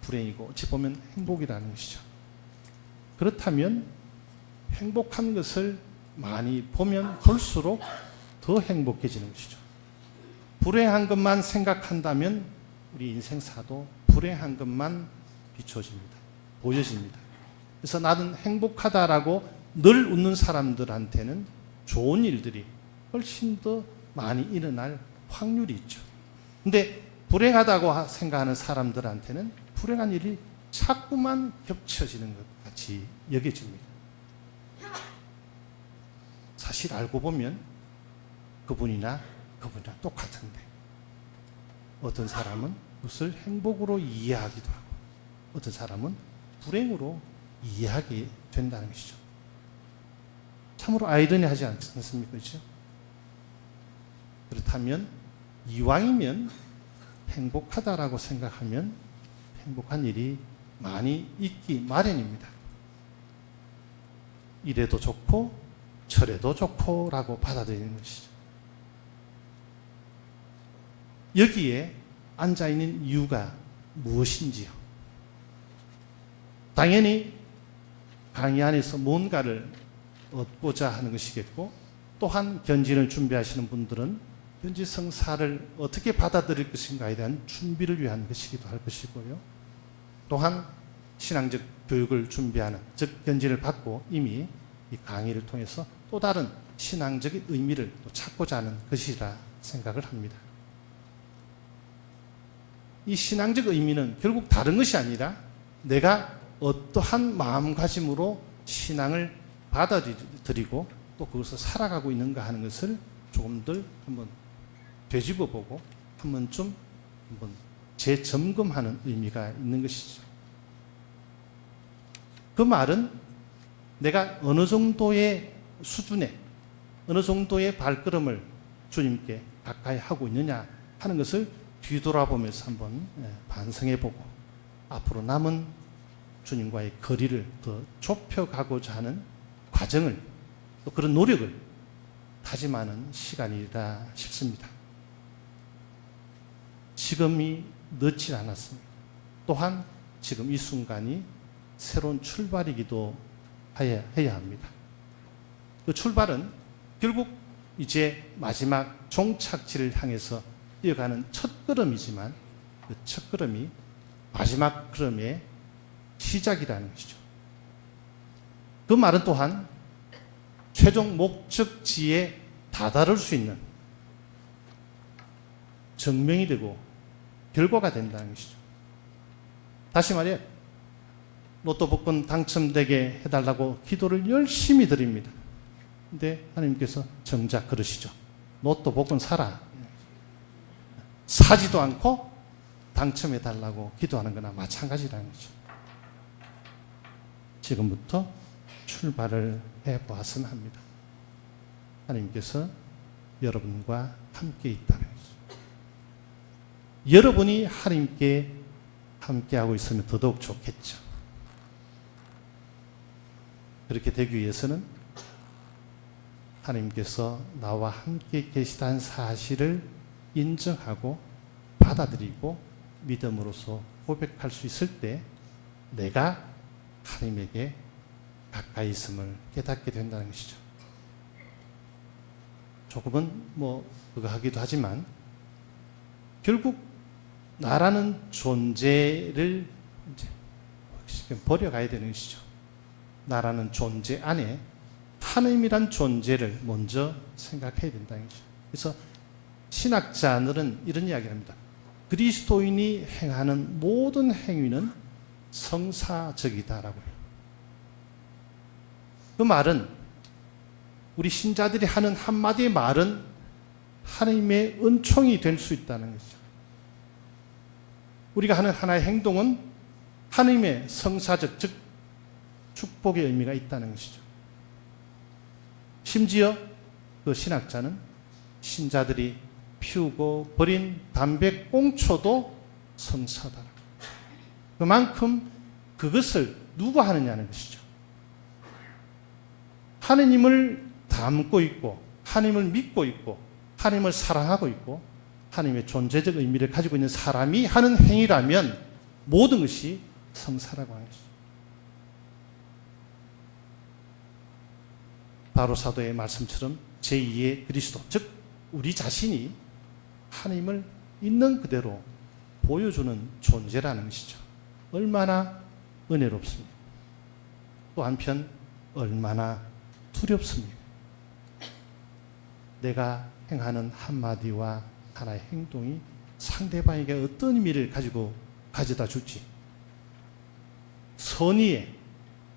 불행이고 어찌 보면 행복이라는 것이죠. 그렇다면 행복한 것을 많이 보면 볼수록 더 행복해지는 것이죠. 불행한 것만 생각한다면 우리 인생사도 불행한 것만 비춰집니다. 보여집니다. 그래서 나는 행복하다라고 늘 웃는 사람들한테는 좋은 일들이 훨씬 더 많이 일어날 확률이 있죠. 근데 불행하다고 생각하는 사람들한테는 불행한 일이 자꾸만 겹쳐지는 것 같이 여겨집니다. 사실 알고 보면 그분이나 똑같은데 어떤 사람은 그것을 행복으로 이해하기도 하고 어떤 사람은 불행으로 이해하게 된다는 것이죠. 참으로 아이러니하지 않습니까? 그렇죠? 그렇다면 이왕이면 행복하다라고 생각하면 행복한 일이 많이 있기 마련입니다. 이래도 좋고 저래도 좋고라고 받아들이는 것이죠. 여기에 앉아있는 이유가 무엇인지요? 당연히 강의 안에서 뭔가를 얻고자 하는 것이겠고 또한 견진을 준비하시는 분들은 견지 성사를 어떻게 받아들일 것인가에 대한 준비를 위한 것이기도 할 것이고요. 또한 신앙적 교육을 준비하는 즉 견진을 받고 이미 이 강의를 통해서 또 다른 신앙적인 의미를 또 찾고자 하는 것이라 생각을 합니다. 이 신앙적 의미는 결국 다른 것이 아니라 내가 어떠한 마음가짐으로 신앙을 받아들이고 또 그것을 살아가고 있는가 하는 것을 조금들 한번 되짚어보고 한 번쯤 재점검하는 의미가 있는 것이죠. 그 말은 내가 어느 정도의 수준에 어느 정도의 발걸음을 주님께 가까이 하고 있느냐 하는 것을 뒤돌아보면서 한번 반성해보고 앞으로 남은 주님과의 거리를 더 좁혀가고자 하는 과정을 또 그런 노력을 다짐하는 시간이라 싶습니다. 지금이 늦지 않았습니다. 또한 지금 이 순간이 새로운 출발이기도 해야 합니다. 그 출발은 결국 이제 마지막 종착지를 향해서 뛰어가는 첫걸음이지만 그 첫걸음이 마지막 걸음의 시작이라는 것이죠. 그 말은 또한 최종 목적지에 다다를 수 있는 증명이 되고 결과가 된다는 것이죠. 다시 말해 로또 복권 당첨되게 해달라고 기도를 열심히 드립니다. 근데 하나님께서 정작 그러시죠. 로또 복권 사라. 사지도 않고 당첨해달라고 기도하는 거나 마찬가지라는 거죠. 지금부터 출발을 해보았으면 합니다. 하나님께서 여러분과 함께 있다는 거죠. 여러분이 하나님께 함께하고 있으면 더더욱 좋겠죠. 그렇게 되기 위해서는 하나님께서 나와 함께 계시다는 사실을 인정하고 받아들이고 믿음으로써 고백할 수 있을 때 내가 하나님에게 가까이 있음을 깨닫게 된다는 것이죠. 조금은 그거 하기도 하지만 결국 나라는 존재를 이제 버려가야 되는 것이죠. 나라는 존재 안에 하나님이란 존재를 먼저 생각해야 된다는 것이죠. 그래서 신학자들은 이런 이야기를 합니다. 그리스도인이 행하는 모든 행위는 성사적이다라고 해요. 그 말은 우리 신자들이 하는 한마디의 말은 하나님의 은총이 될 수 있다는 것이죠. 우리가 하는 하나의 행동은 하나님의 성사적 즉 축복의 의미가 있다는 것이죠. 심지어 그 신학자는 신자들이 피우고 버린 담배 꽁초도 성사다. 그만큼 그것을 누가 하느냐는 것이죠. 하느님을 닮고 있고 하나님을 믿고 있고 하나님을 사랑하고 있고 하나님의 존재적 의미를 가지고 있는 사람이 하는 행위라면 모든 것이 성사라고 하는 것이죠. 바로 사도의 말씀처럼 제2의 그리스도, 즉 우리 자신이 하나님을 있는 그대로 보여주는 존재라는 것이죠. 얼마나 은혜롭습니까? 또 한편 얼마나 두렵습니까? 내가 행하는 한마디와 하나의 행동이 상대방에게 어떤 의미를 가져다 줄지, 선의의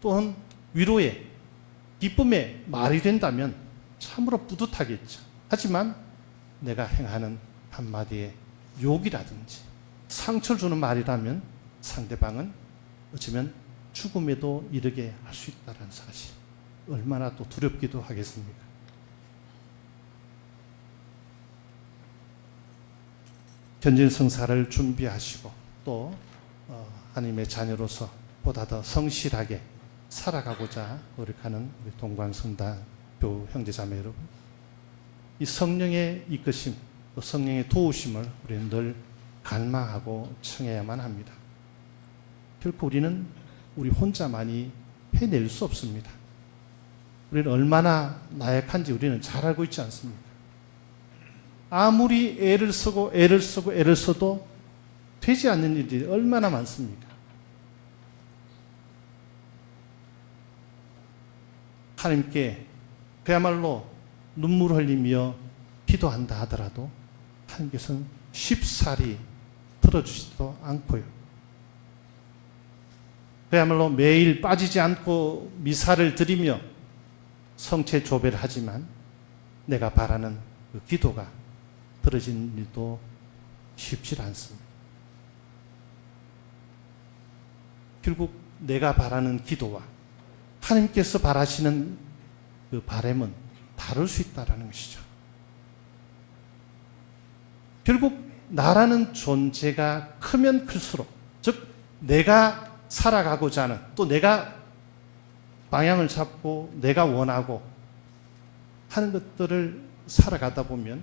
또는 위로의 기쁨의 말이 된다면 참으로 뿌듯하겠죠. 하지만 내가 행하는 한마디의 욕이라든지 상처를 주는 말이라면 상대방은 어쩌면 죽음에도 이르게 할 수 있다는 사실, 얼마나 또 두렵기도 하겠습니까? 견진성사를 준비하시고 또 하나님의 자녀로서 보다 더 성실하게 살아가고자 노력하는 우리 동광성당교 형제자매 여러분, 이 성령의 이끄심, 또 성령의 도우심을 우리는 늘 갈망하고 청해야만 합니다. 결코 우리는 우리 혼자만이 해낼 수 없습니다. 우리는 얼마나 나약한지 우리는 잘 알고 있지 않습니까? 아무리 애를 써도 되지 않는 일들이 얼마나 많습니까? 하나님께 그야말로 눈물 흘리며 기도한다 하더라도 하나님께서는 쉽사리 들어주지도 않고요. 그야말로 매일 빠지지 않고 미사를 드리며 성체 조배를 하지만 내가 바라는 그 기도가 들어진 일도 쉽지 않습니다. 결국 내가 바라는 기도와 하나님께서 바라시는 그 바람은 다를 수 있다는 것이죠. 결국 나라는 존재가 크면 클수록, 즉 내가 살아가고자 하는, 또 내가 방향을 잡고 내가 원하고 하는 것들을 살아가다 보면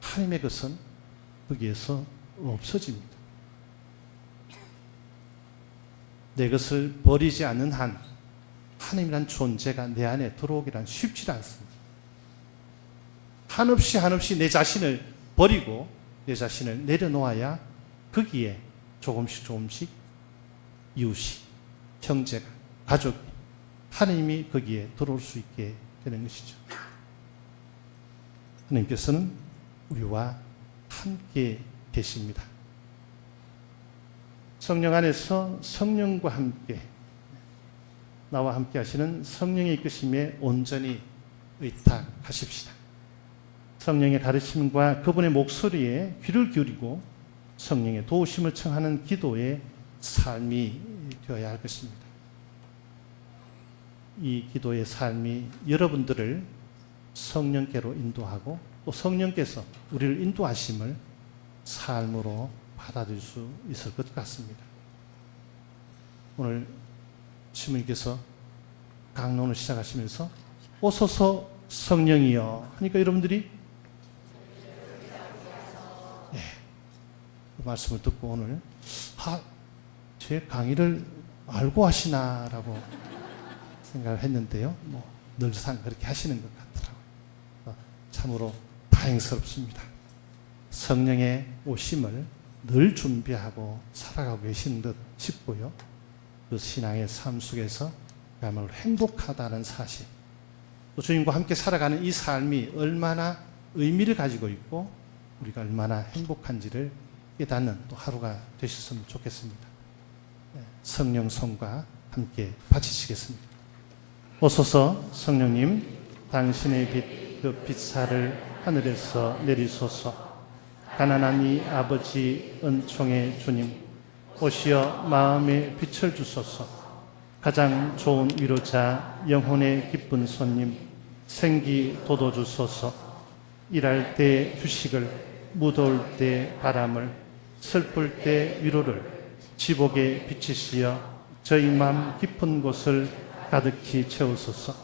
하나님의 것은 거기에서 없어집니다. 내 것을 버리지 않는 한 하나님이란 존재가 내 안에 들어오기란 쉽지 않습니다. 한없이 내 자신을 버리고 내 자신을 내려놓아야 거기에 조금씩 이웃이, 형제가, 가족이, 하나님이 거기에 들어올 수 있게 되는 것이죠. 하나님께서는 우리와 함께 계십니다. 성령 안에서 성령과 함께, 나와 함께 하시는 성령의 이끄심에 온전히 의탁하십시다. 성령의 가르침과 그분의 목소리에 귀를 기울이고 성령의 도우심을 청하는 기도의 삶이 되어야 할 것입니다. 이 기도의 삶이 여러분들을 성령께로 인도하고 또 성령께서 우리를 인도하심을 삶으로 받아들일 수 있을 것 같습니다. 오늘 시모님께서 강론을 시작하시면서 오소서 성령이여 하니까 여러분들이 그 말씀을 듣고 오늘 제 강의를 알고 하시나라고 생각을 했는데요. 늘상 그렇게 하시는 것 같더라고요. 참으로 다행스럽습니다. 성령의 오심을 늘 준비하고 살아가고 계신 듯 싶고요. 그 신앙의 삶 속에서 그야말로 행복하다는 사실, 또 주님과 함께 살아가는 이 삶이 얼마나 의미를 가지고 있고 우리가 얼마나 행복한지를 깨닫는 또 하루가 되셨으면 좋겠습니다. 성령 손과 함께 바치시겠습니다. 오소서 성령님, 당신의 빛, 그 빛살을 하늘에서 내리소서. 가난한 이 아버지 은총의 주님, 오시어 마음에 빛을 주소서. 가장 좋은 위로자, 영혼의 기쁜 손님, 생기 돋워주소서. 일할 때 휴식을, 무더울 때 바람을, 슬플 때 위로를 지복에 비치시어 저희 마음 깊은 곳을 가득히 채우소서.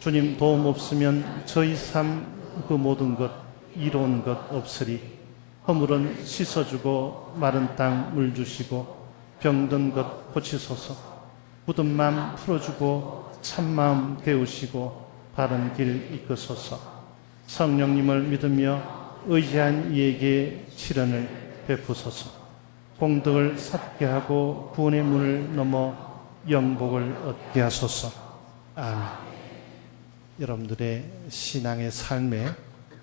주님 도움 없으면 저희 삶 그 모든 것 이로운 것 없으리. 허물은 씻어주고 마른 땅 물 주시고 병든 것 고치소서. 굳은 마음 풀어주고 참마음 데우시고 바른 길 이끄소서. 성령님을 믿으며 의지한 이에게 시련을 베푸소서. 공덕을 쌓게 하고 구원의 문을 넘어 영복을 얻게 하소서. 아멘. 여러분들의 신앙의 삶에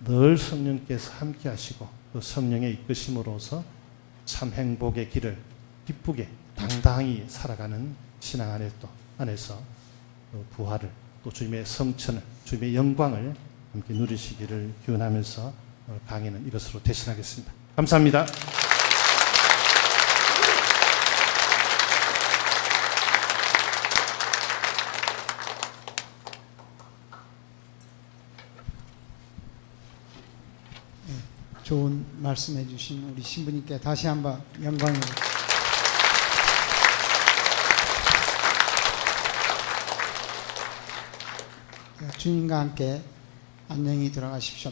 늘 성령께서 함께 하시고 그 성령의 이끄심으로서 참 행복의 길을 기쁘게 당당히 살아가는 신앙 안에서 부활을 또 주님의 성천을 주님의 영광을 함께 누리시기를 기원하면서 오늘 강의는 이것으로 대신하겠습니다. 감사합니다. 좋은 말씀해 주신 우리 신부님께 다시 한번 영광을 주님과 함께 안녕히 들어가십시오.